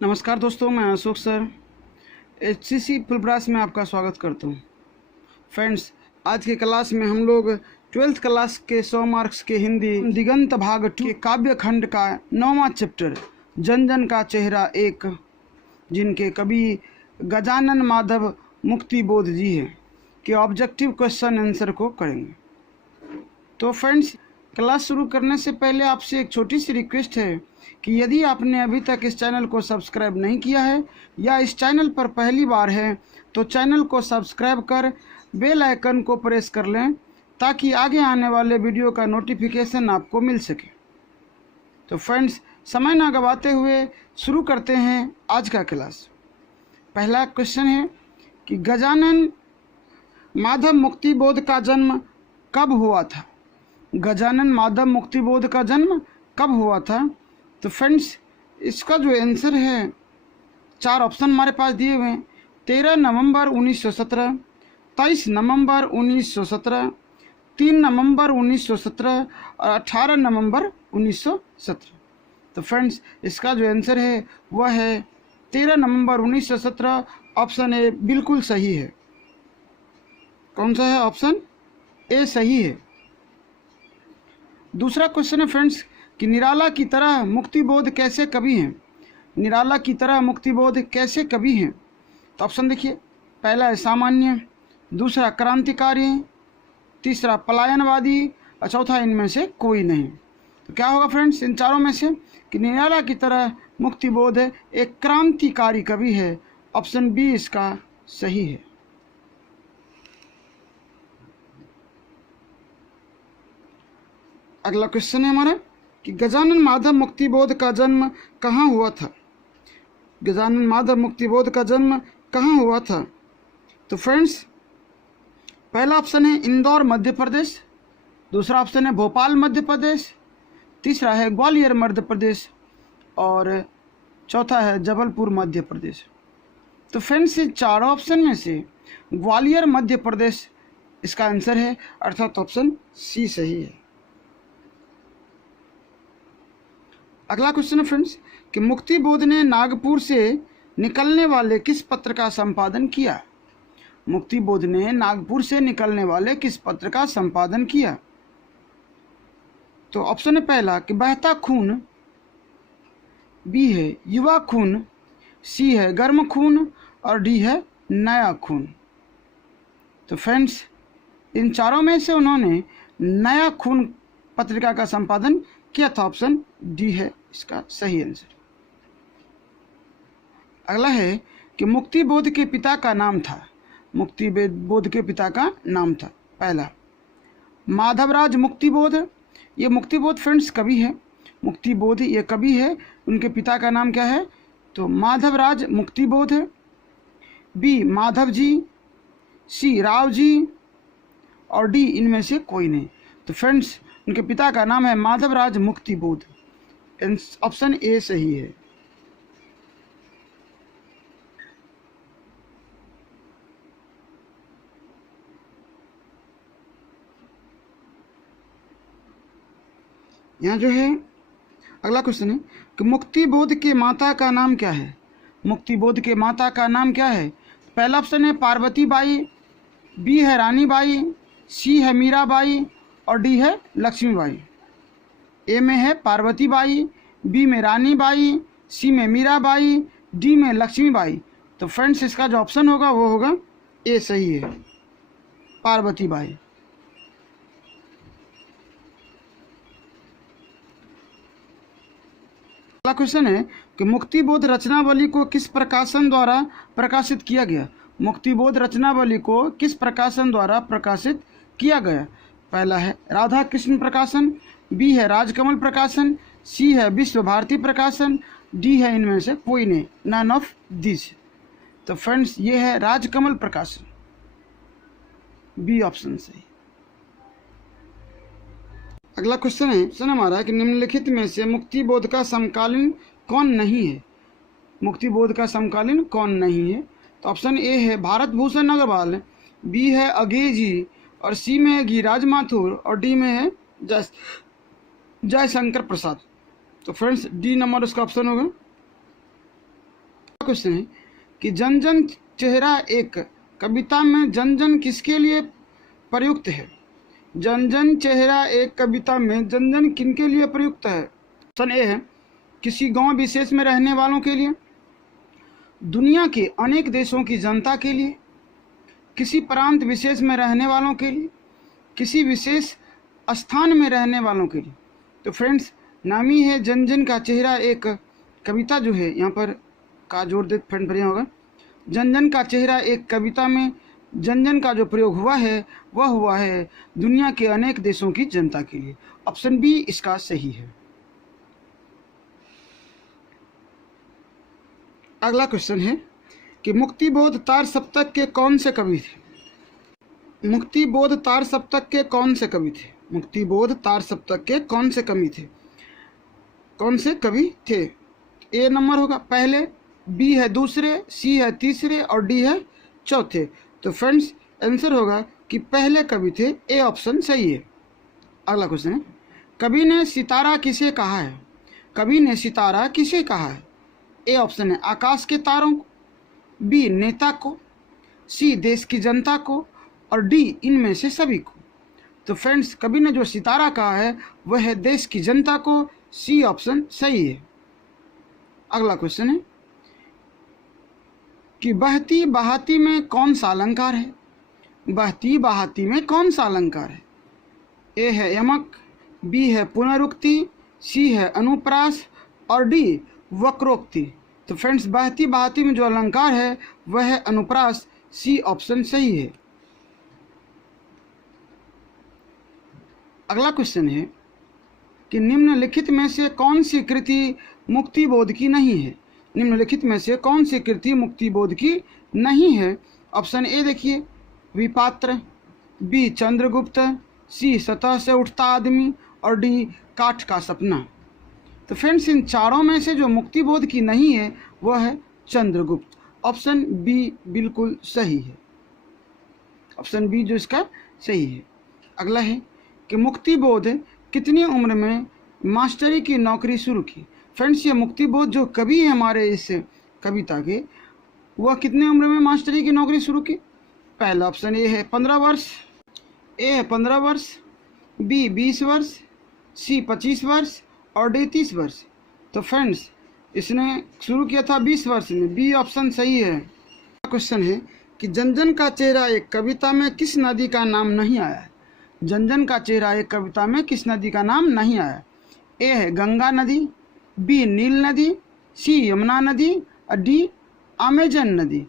नमस्कार दोस्तों, मैं अशोक सर HCC फुलब्रास में आपका स्वागत करता हूँ। फ्रेंड्स, आज के क्लास में हम लोग 12th क्लास के 100 मार्क्स के हिंदी दिगंत भाग 2 के काव्य खंड का 9वां चैप्टर जन जन का चेहरा एक, जिनके कवि गजानन माधव मुक्तिबोध जी हैं, के ऑब्जेक्टिव क्वेश्चन आंसर को करेंगे। तो फ्रेंड्स, क्लास शुरू करने से पहले आपसे एक छोटी सी रिक्वेस्ट है कि यदि आपने अभी तक इस चैनल को सब्सक्राइब नहीं किया है या इस चैनल पर पहली बार है तो चैनल को सब्सक्राइब कर बेल आइकन को प्रेस कर लें ताकि आगे आने वाले वीडियो का नोटिफिकेशन आपको मिल सके। तो फ्रेंड्स, समय ना गवाते हुए शुरू करते हैं आज का क्लास। पहला क्वेश्चन है कि गजानन माधव मुक्तिबोध का जन्म कब हुआ था? गजानन माधव मुक्तिबोध का जन्म कब हुआ था? तो फ्रेंड्स, इसका जो आंसर है, 4 ऑप्शन हमारे पास दिए हुए हैं। 13 नवंबर 1917, 23 नवंबर 1917, 3 नवंबर 1917 और 18 नवंबर 1917। तो फ्रेंड्स, इसका जो आंसर है वह है 13 नवंबर 1917। ऑप्शन ए बिल्कुल सही है। कौन सा है? ऑप्शन ए सही है। दूसरा क्वेश्चन है फ्रेंड्स कि निराला की तरह मुक्तिबोध कैसे कवि हैं? निराला की तरह मुक्तिबोध कैसे कवि हैं? तो ऑप्शन देखिए, पहला है सामान्य, दूसरा क्रांतिकारी, तीसरा पलायनवादी और चौथा इनमें से कोई नहीं। तो क्या होगा फ्रेंड्स इन चारों में से? कि निराला की तरह मुक्तिबोध एक क्रांतिकारी कवि है। ऑप्शन बी इसका सही है। अगला क्वेश्चन है हमारा कि गजानन माधव मुक्तिबोध का जन्म कहाँ हुआ था? गजानन माधव मुक्तिबोध का जन्म कहाँ हुआ था? तो फ्रेंड्स, पहला ऑप्शन है इंदौर मध्य प्रदेश, दूसरा ऑप्शन है भोपाल मध्य प्रदेश, तीसरा है ग्वालियर मध्य प्रदेश और चौथा है जबलपुर मध्य प्रदेश। तो फ्रेंड्स, इन चारों ऑप्शन में से ग्वालियर मध्य प्रदेश इसका आंसर है, अर्थात ऑप्शन सी सही है। अगला क्वेश्चन है फ्रेंड्स कि मुक्तिबोध ने नागपुर से निकलने वाले किस पत्र का संपादन किया? मुक्तिबोध ने नागपुर से निकलने वाले किस पत्र का संपादन किया? तो ऑप्शन है पहला कि बहता खून, बी है युवा खून, सी है गर्म खून और डी है नया खून। तो फ्रेंड्स, इन चारों में से उन्होंने नया खून पत्रिका का संपादन किया था। ऑप्शन डी है इसका सही आंसर। अगला है कि मुक्तिबोध के पिता का नाम था। मुक्तिबोध के पिता का नाम था, पहला माधवराज मुक्तिबोध। ये मुक्तिबोध फ्रेंड्स कवि है। मुक्तिबोध ये कवि है। उनके पिता का नाम क्या है? तो माधवराज मुक्तिबोध है। बी माधव जी, सी राव जी और डी इनमें से कोई नहीं। तो फ्रेंड्स, उनके पिता का नाम है माधवराज मुक्तिबोध। ऑप्शन ए सही है। यहाँ जो है अगला क्वेश्चन है कि मुक्तिबोध के माता का नाम क्या है? मुक्तिबोध के माता का नाम क्या है? पहला ऑप्शन है पार्वती बाई, बी है रानी बाई, सी है मीराबाई और डी है लक्ष्मी बाई। ए में है पार्वती बाई, बी में रानी बाई, सी में मीराबाई, डी में लक्ष्मी बाई। तो फ्रेंड्स, इसका जो ऑप्शन होगा वो होगा ए सही है, पार्वती बाई। अगला क्वेश्चन है कि मुक्तिबोध रचनावली को किस प्रकाशन द्वारा प्रकाशित किया गया? मुक्तिबोध रचनावली को किस प्रकाशन द्वारा प्रकाशित किया गया? पहला है राधा कृष्ण प्रकाशन, बी है राजकमल प्रकाशन, सी है विश्व भारती प्रकाशन, डी है इनमें से कोई नहीं, नन ऑफ दिस। तो फ्रेंड्स, ये है राजकमल प्रकाशन, बी ऑप्शन सही। अगला क्वेश्चन है हमारा कि निम्नलिखित में से मुक्तिबोध का समकालीन कौन नहीं है? मुक्तिबोध का समकालीन कौन नहीं है? तो ऑप्शन ए है भारत भूषण अग्रवाल, बी है अघे जी और सी में है गिरिराज माथुर और डी में है जयशंकर प्रसाद। तो फ्रेंड्स, डी नंबर उसका ऑप्शन होगा। क्वेश्चन है कि जन जन चेहरा एक कविता में जन जन किसके लिए प्रयुक्त है? जन जन चेहरा एक कविता में जन जन किनके लिए प्रयुक्त है? ऑप्शन ए है किसी गांव विशेष में रहने वालों के लिए, दुनिया के अनेक देशों की जनता के लिए, किसी प्रांत विशेष में रहने वालों के लिए, किसी विशेष स्थान में रहने वालों के लिए। तो फ्रेंड्स, नामी है जन जन का चेहरा एक कविता जो है, यहाँ पर का जोड़ दे फ्रेंड बढ़िया होगा। जन जन का चेहरा एक कविता में जन जन का जो प्रयोग हुआ है वह हुआ है दुनिया के अनेक देशों की जनता के लिए। ऑप्शन बी इसका सही है। अगला क्वेश्चन है कि मुक्तिबोध तार सप्तक के कौन से कवि थे? मुक्तिबोध तार सप्तक के कौन से कवि थे? मुक्तिबोध तार सप्तक के कौन से कवि थे? कौन से कवि थे? ए नंबर होगा पहले, बी है दूसरे, सी है तीसरे और डी है चौथे। तो फ्रेंड्स, आंसर होगा कि पहले कवि थे। ए ऑप्शन सही है। अगला क्वेश्चन है, कवि ने सितारा किसे कहा है? कवि ने सितारा किसे कहा है? ए ऑप्शन है आकाश के तारों को, बी नेता को, सी देश की जनता को और डी इनमें से सभी को। तो फ्रेंड्स, कवि ने जो सितारा कहा है वह है देश की जनता को। सी ऑप्शन सही है। अगला क्वेश्चन है कि बहती बहाती में कौन सा अलंकार है? बहती बहाती में कौन सा अलंकार है? ए है यमक, बी है पुनरुक्ति, सी है अनुप्रास और डी वक्रोक्ति। तो फ्रेंड्स, बहती बहाती में जो अलंकार है वह है अनुप्रास। सी ऑप्शन सही है। अगला क्वेश्चन है कि निम्नलिखित में से कौन सी कृति मुक्तिबोध की नहीं है? निम्नलिखित में से कौन सी कृति मुक्तिबोध की नहीं है? ऑप्शन ए देखिए विपात्र, बी चंद्रगुप्त, सी सतह से उठता आदमी और डी काठ का सपना। तो फ्रेंड्स, इन चारों में से जो मुक्तिबोध की नहीं है वह है चंद्रगुप्त। ऑप्शन बी बिल्कुल सही है। ऑप्शन बी जो इसका सही है। अगला है कि मुक्तिबोध कितनी उम्र में मास्टरी की नौकरी शुरू की? फ्रेंड्स, ये मुक्तिबोध जो कवि है हमारे इस कविता के, वह कितने उम्र में मास्टरी की नौकरी शुरू की? पहला ऑप्शन ए है 15 वर्ष, ए है 15 वर्ष, बी 20 वर्ष, सी 25 वर्ष और डी 30 वर्ष। तो फ्रेंड्स, इसने शुरू किया था 20 वर्ष में। बी ऑप्शन सही है। क्वेश्चन है कि जन जन का चेहरा एक कविता में किस नदी का नाम नहीं आया है? जन जन का चेहरा एक कविता में किस नदी का नाम नहीं आया? ए है गंगा नदी, बी नील नदी, सी यमुना नदी और डी अमेजन नदी।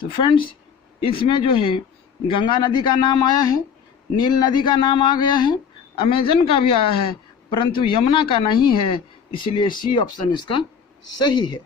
तो फ्रेंड्स, इसमें जो है गंगा नदी का नाम आया है, नील नदी का नाम आ गया है, अमेजन का भी आया है, परंतु यमुना का नहीं है, इसलिए सी ऑप्शन इसका सही है।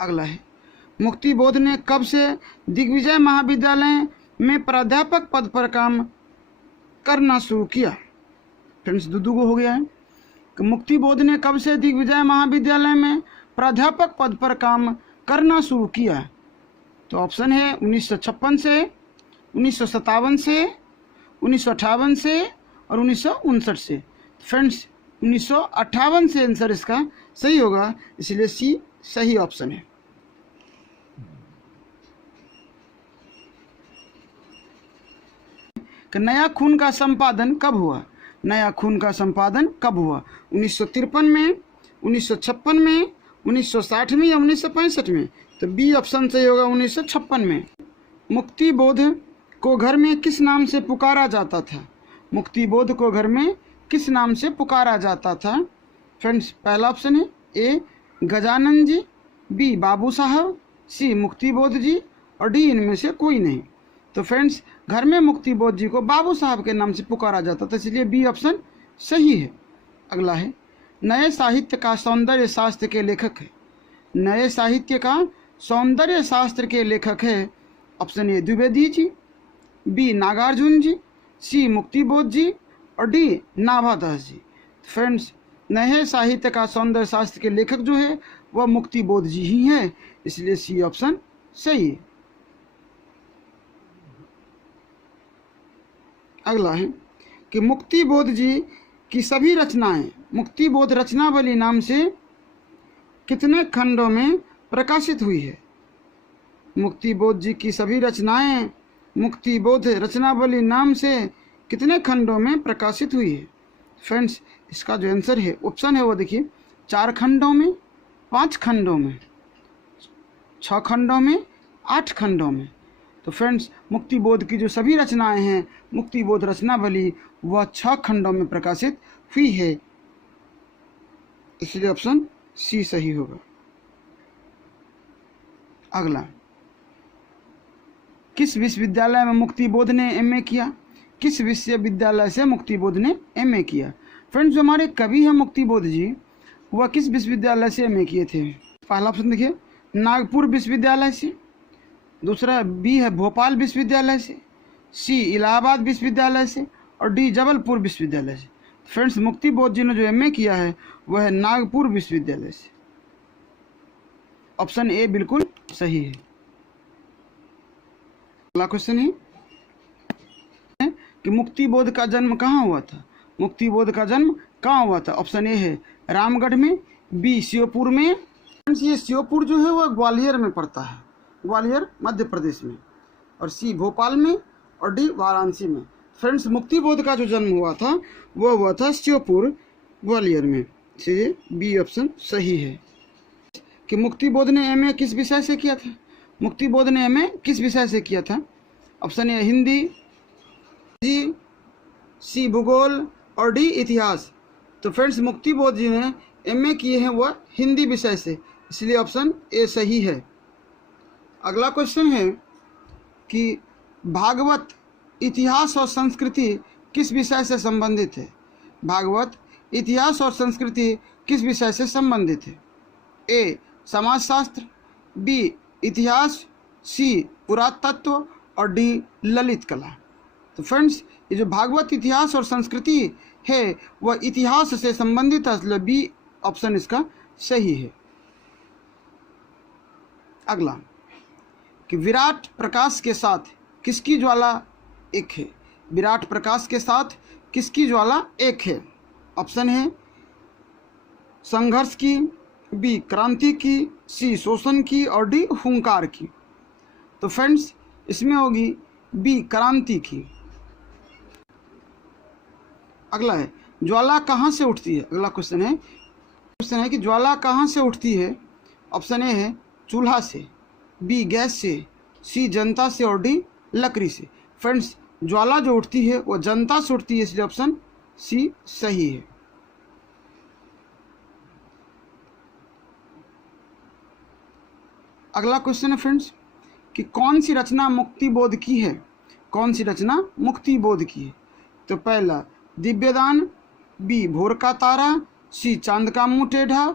अगला है, मुक्तिबोध ने कब से दिग्विजय महाविद्यालय में प्राध्यापक पद पर काम करना शुरू किया? फ्रेंड्स, दुगो हो गया है कि मुक्तिबोध ने कब से दिग्विजय महाविद्यालय में प्राध्यापक पद पर काम करना शुरू किया? तो ऑप्शन है 1956 से, 1957 से, 1958 से और 1959 से। फ्रेंड्स, 1958 से आंसर इसका सही होगा, इसलिए सी सही ऑप्शन है। कि नया खून का संपादन कब हुआ? नया खून का संपादन कब हुआ? 1953 में, 1956 में, 1960 में या 1965 में? तो बी ऑप्शन सही होगा 1956 में। मुक्तिबोध को घर में किस नाम से पुकारा जाता था? मुक्तिबोध को घर में किस नाम से पुकारा जाता था? फ्रेंड्स, पहला ऑप्शन है ए गजानन जी, बी बाबू साहब, सी मुक्तिबोध जी और डी इनमें से कोई नहीं। तो फ्रेंड्स, घर में मुक्तिबोध जी को बाबू साहब के नाम से पुकारा जाता था, इसलिए बी ऑप्शन सही है। अगला है, नए साहित्य का सौंदर्य शास्त्र के लेखक है। नए साहित्य का सौंदर्य शास्त्र के लेखक है। Option A Dwivedi ji, B Nagarjun ji, C Muktibodh ji और डी नाभादास जी। फ्रेंड्स, नए साहित्य का सौंदर्य शास्त्र के लेखक जो है वह मुक्तिबोध जी ही हैं, इसलिए सी ऑप्शन सही है। अगला है कि मुक्तिबोध जी की सभी रचनाएं मुक्तिबोध रचनावली नाम से कितने खंडों में प्रकाशित हुई है। मुक्तिबोध जी की सभी रचनाएं मुक्तिबोध रचनावली नाम से कितने खंडों में प्रकाशित हुई है? फ्रेंड्स, इसका जो आंसर है ऑप्शन है वो देखिए, 4 खंडों में, 5 खंडों में, 6 खंडों में, 8 खंडों में। तो फ्रेंड्स, मुक्तिबोध की जो सभी रचनाएं हैं मुक्तिबोध रचनावली वह 6 खंडों में प्रकाशित हुई है, इसलिए ऑप्शन सी सही होगा। अगला, किस विश्वविद्यालय में मुक्तिबोध ने एमए किया? किस विश्वविद्यालय से मुक्तिबोध ने एमए किया? फ्रेंड्स, जो हमारे कवि हैं मुक्तिबोध जी वह किस विश्वविद्यालय से एमए किए थे? पहला ऑप्शन देखिए, नागपुर विश्वविद्यालय से। दूसरा बी है भोपाल विश्वविद्यालय से, सी इलाहाबाद विश्वविद्यालय से, और डी जबलपुर विश्वविद्यालय से। फ्रेंड्स, मुक्तिबोध जी ने जो एमए किया है वह है नागपुर विश्वविद्यालय से। ऑप्शन ए बिल्कुल सही है। अगला क्वेश्चन है कि मुक्तिबोध का जन्म कहाँ हुआ था? मुक्तिबोध का जन्म कहाँ हुआ था? ऑप्शन ए है रामगढ़ में, बी श्योपुर में। ये श्योपुर जो है वह ग्वालियर में पड़ता है, ग्वालियर मध्य प्रदेश में, और सी भोपाल में, और डी वाराणसी में। फ्रेंड्स, मुक्तिबोध का जो जन्म हुआ था वह हुआ था श्योपुर ग्वालियर में, इसलिए बी ऑप्शन सही है। कि मुक्तिबोध ने एमए किस विषय से किया था? मुक्तिबोध ने एमए किस विषय से किया था? ऑप्शन ए हिंदी, जी सी भूगोल, और डी इतिहास। तो फ्रेंड्स, मुक्तिबोध जी ने एमए किए हैं वह हिंदी विषय से, इसलिए ऑप्शन ए सही है। अगला क्वेश्चन है कि भागवत इतिहास और संस्कृति किस विषय से संबंधित है? भागवत इतिहास और संस्कृति किस विषय से संबंधित है? ए समाजशास्त्र, बी इतिहास, सी पुरातत्व, और डी ललित कला। तो फ्रेंड्स, ये जो भागवत इतिहास और संस्कृति है वह इतिहास से संबंधित है, इसलिए बी ऑप्शन इसका सही है। अगला, कि विराट प्रकाश के साथ किसकी ज्वाला एक है? विराट प्रकाश के साथ किसकी ज्वाला एक है? ऑप्शन है संघर्ष की, बी क्रांति की, सी शोषण की, और डी हुंकार की। तो फ्रेंड्स, इसमें होगी बी क्रांति की। अगला है, ज्वाला कहाँ से उठती है? अगला क्वेश्चन है कि ज्वाला कहाँ से उठती है? ऑप्शन ए है चूल्हा से, बी गैस से, सी जनता से, और डी लकड़ी से। फ्रेंड्स, ज्वाला जो उठती है वो जनता से उठती है, इसलिए ऑप्शन सी सही है। अगला क्वेश्चन है फ्रेंड्स कि कौन सी रचना मुक्तिबोध की है? कौन सी रचना मुक्तिबोध की है? तो पहला दिव्यदान, बी भोर का तारा, सी चांद का मुंह टेढ़ा,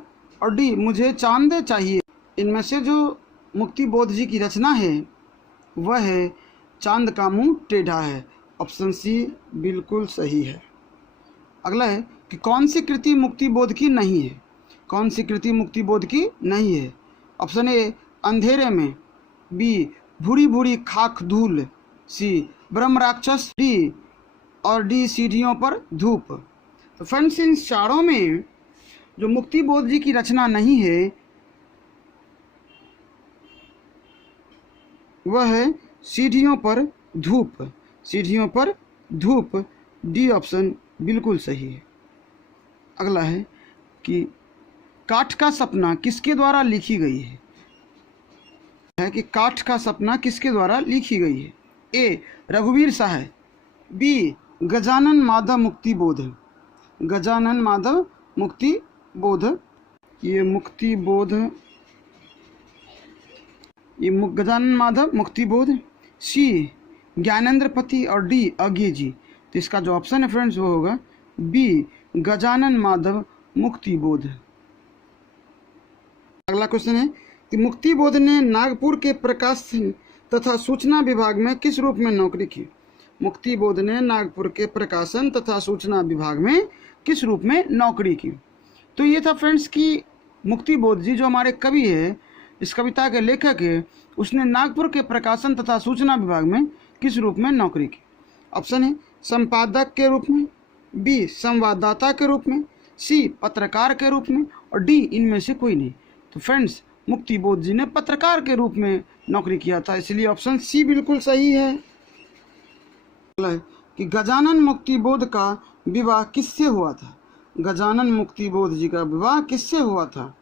और डी मुझे चांद चाहिए। इनमें से जो मुक्तिबोध जी की रचना है वह है चांद का मुंह टेढ़ा है। ऑप्शन सी बिल्कुल सही है। अगला है कि कौन सी कृति मुक्तिबोध की नहीं है? कौन सी कृति मुक्तिबोध की नहीं है? ऑप्शन ए अंधेरे में, बी भूरी भूरी खाक धूल, सी ब्रह्म राक्षस, डी और डी सीढ़ियों पर धूप। तो फ्रेंड्स, इन चारों में जो मुक्तिबोध जी की रचना नहीं है वह है सीढ़ियों पर धूप। सीढ़ियों पर धूप, डी ऑप्शन बिल्कुल सही है। अगला है कि काठ का सपना किसके द्वारा लिखी गई है? कि काठ का सपना किसके द्वारा लिखी गई है? ए रघुवीर शाह, बी गजानन माधव मुक्तिबोध। गजानन माधव मुक्तिबोध, ये मुक्तिबोध, ये गजानन माधव मुक्तिबोध, सी ज्ञानेंद्रपति, और डी अज्ञे जी। तो इसका जो ऑप्शन है फ्रेंड्स वो होगा बी गजानन माधव मुक्तिबोध। अगला क्वेश्चन है कि मुक्तिबोध ने नागपुर के प्रकाशन तथा सूचना विभाग में किस रूप में नौकरी की? मुक्तिबोध ने नागपुर के प्रकाशन तथा सूचना विभाग में किस रूप में नौकरी की? तो ये था फ्रेंड्स कि मुक्तिबोध जी जो हमारे कवि है, इस कविता के लेखक है, उसने नागपुर के प्रकाशन तथा सूचना विभाग में किस रूप में नौकरी की? ऑप्शन है संपादक के रूप में, बी संवाददाता के रूप में, सी पत्रकार के रूप में, और डी इनमें से कोई नहीं। तो फ्रेंड्स, मुक्तिबोध जी ने पत्रकार के रूप में नौकरी किया था, इसलिए ऑप्शन सी बिल्कुल सही है। कि गजानन मुक्तिबोध का विवाह किससे हुआ था? गजानन मुक्तिबोध जी का विवाह किससे हुआ था?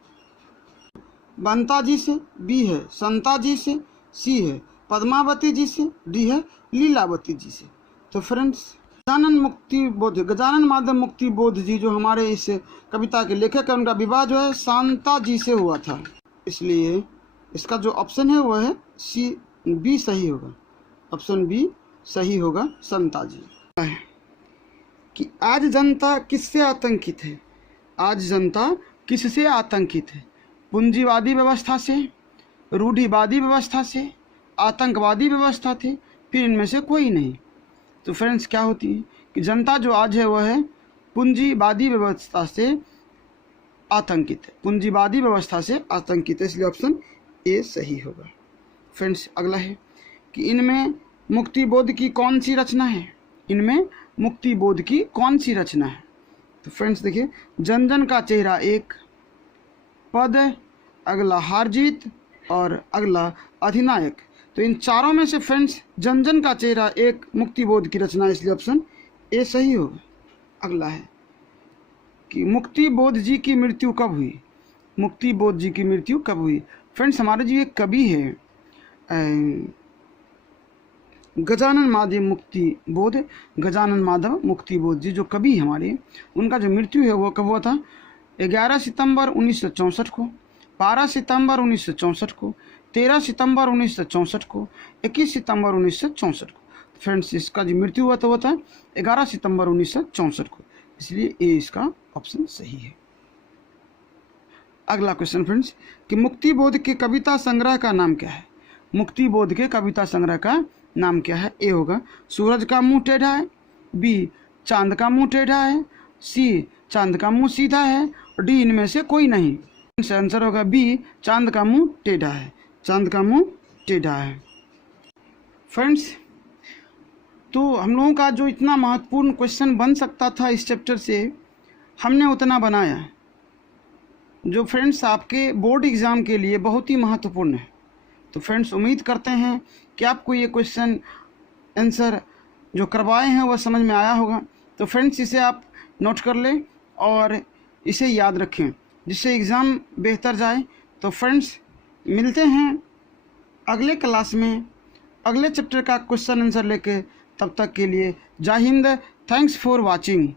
बंता जी से, बी है संता जी से, सी है पद्मावती जी से, डी है लीलावती जी से। तो फ्रेंड्स, गजानन माधव मुक्तिबोध जी जो हमारे इस कविता के लेखक हैं, उनका विवाह जो है शांता जी से हुआ था, इसलिए इसका जो ऑप्शन है वो है सी, बी सही होगा। ऑप्शन बी सही होगा, शांता जी। कि आज जनता किससे आतंकित है? आज जनता किससे आतंकित है? पूंजीवादी व्यवस्था से, रूढ़िवादी व्यवस्था से, आतंकवादी व्यवस्था थे, फिर इनमें से कोई नहीं। तो फ्रेंड्स, क्या होती है कि जनता जो आज है वह है पूंजीवादी व्यवस्था से आतंकित है, पूंजीवादी व्यवस्था से आतंकित है, इसलिए ऑप्शन ए सही होगा। फ्रेंड्स, अगला है कि इनमें मुक्तिबोध की कौन सी रचना है? इनमें मुक्तिबोध की कौन सी रचना है? तो फ्रेंड्स देखिए, जन जन का चेहरा एक, पद, अगला हार जीत और अगला अधिनायक। तो इन चारों में से फ्रेंड्स जन जन का चेहरा एक मुक्तिबोध की रचना है, इसलिए ऑप्शन ए सही होगा। अगला है कि मुक्तिबोध जी की मृत्यु कब हुई? मुक्तिबोध जी की मृत्यु कब हुई? फ्रेंड्स, हमारे जी एक कवि है गजानन माधव मुक्तिबोध जी जो कवि हमारे, उनका जो मृत्यु है वो कब हुआ था? 11 सितंबर 1964 को, 12 सितंबर 1964 को, 13 सितंबर 1964 को, 21 सितंबर 1964 को। फ्रेंड्स, इसका जो मृत्यु हुआ था वो था 11 सितंबर 1964 को, इसलिए ए इसका ऑप्शन सही है। अगला क्वेश्चन फ्रेंड्स कि मुक्तिबोध के कविता संग्रह का नाम क्या है? मुक्तिबोध के कविता संग्रह का नाम क्या है? ए होगा सूरज का मुंह टेढ़ा है, बी चांद का मुंह टेढ़ा है, सी चांद का मुंह सीधा है, डी इनमें से कोई नहीं। आंसर होगा बी चांद का मुंह टेढ़ा है, चांद का मुंह टेढ़ा है। फ्रेंड्स, तो हम लोगों का जो इतना महत्वपूर्ण क्वेश्चन बन सकता था इस चैप्टर से, हमने उतना बनाया, जो फ्रेंड्स आपके बोर्ड एग्ज़ाम के लिए बहुत ही महत्वपूर्ण है। तो फ्रेंड्स, उम्मीद करते हैं कि आपको ये क्वेश्चन आंसर जो करवाए हैं वह समझ में आया होगा। तो फ्रेंड्स, इसे आप नोट कर लें और इसे याद रखें, जिससे एग्ज़ाम बेहतर जाए। तो फ्रेंड्स, मिलते हैं अगले क्लास में अगले चैप्टर का क्वेश्चन आंसर लेके। तब तक के लिए जय हिंद, थैंक्स फॉर वाचिंग।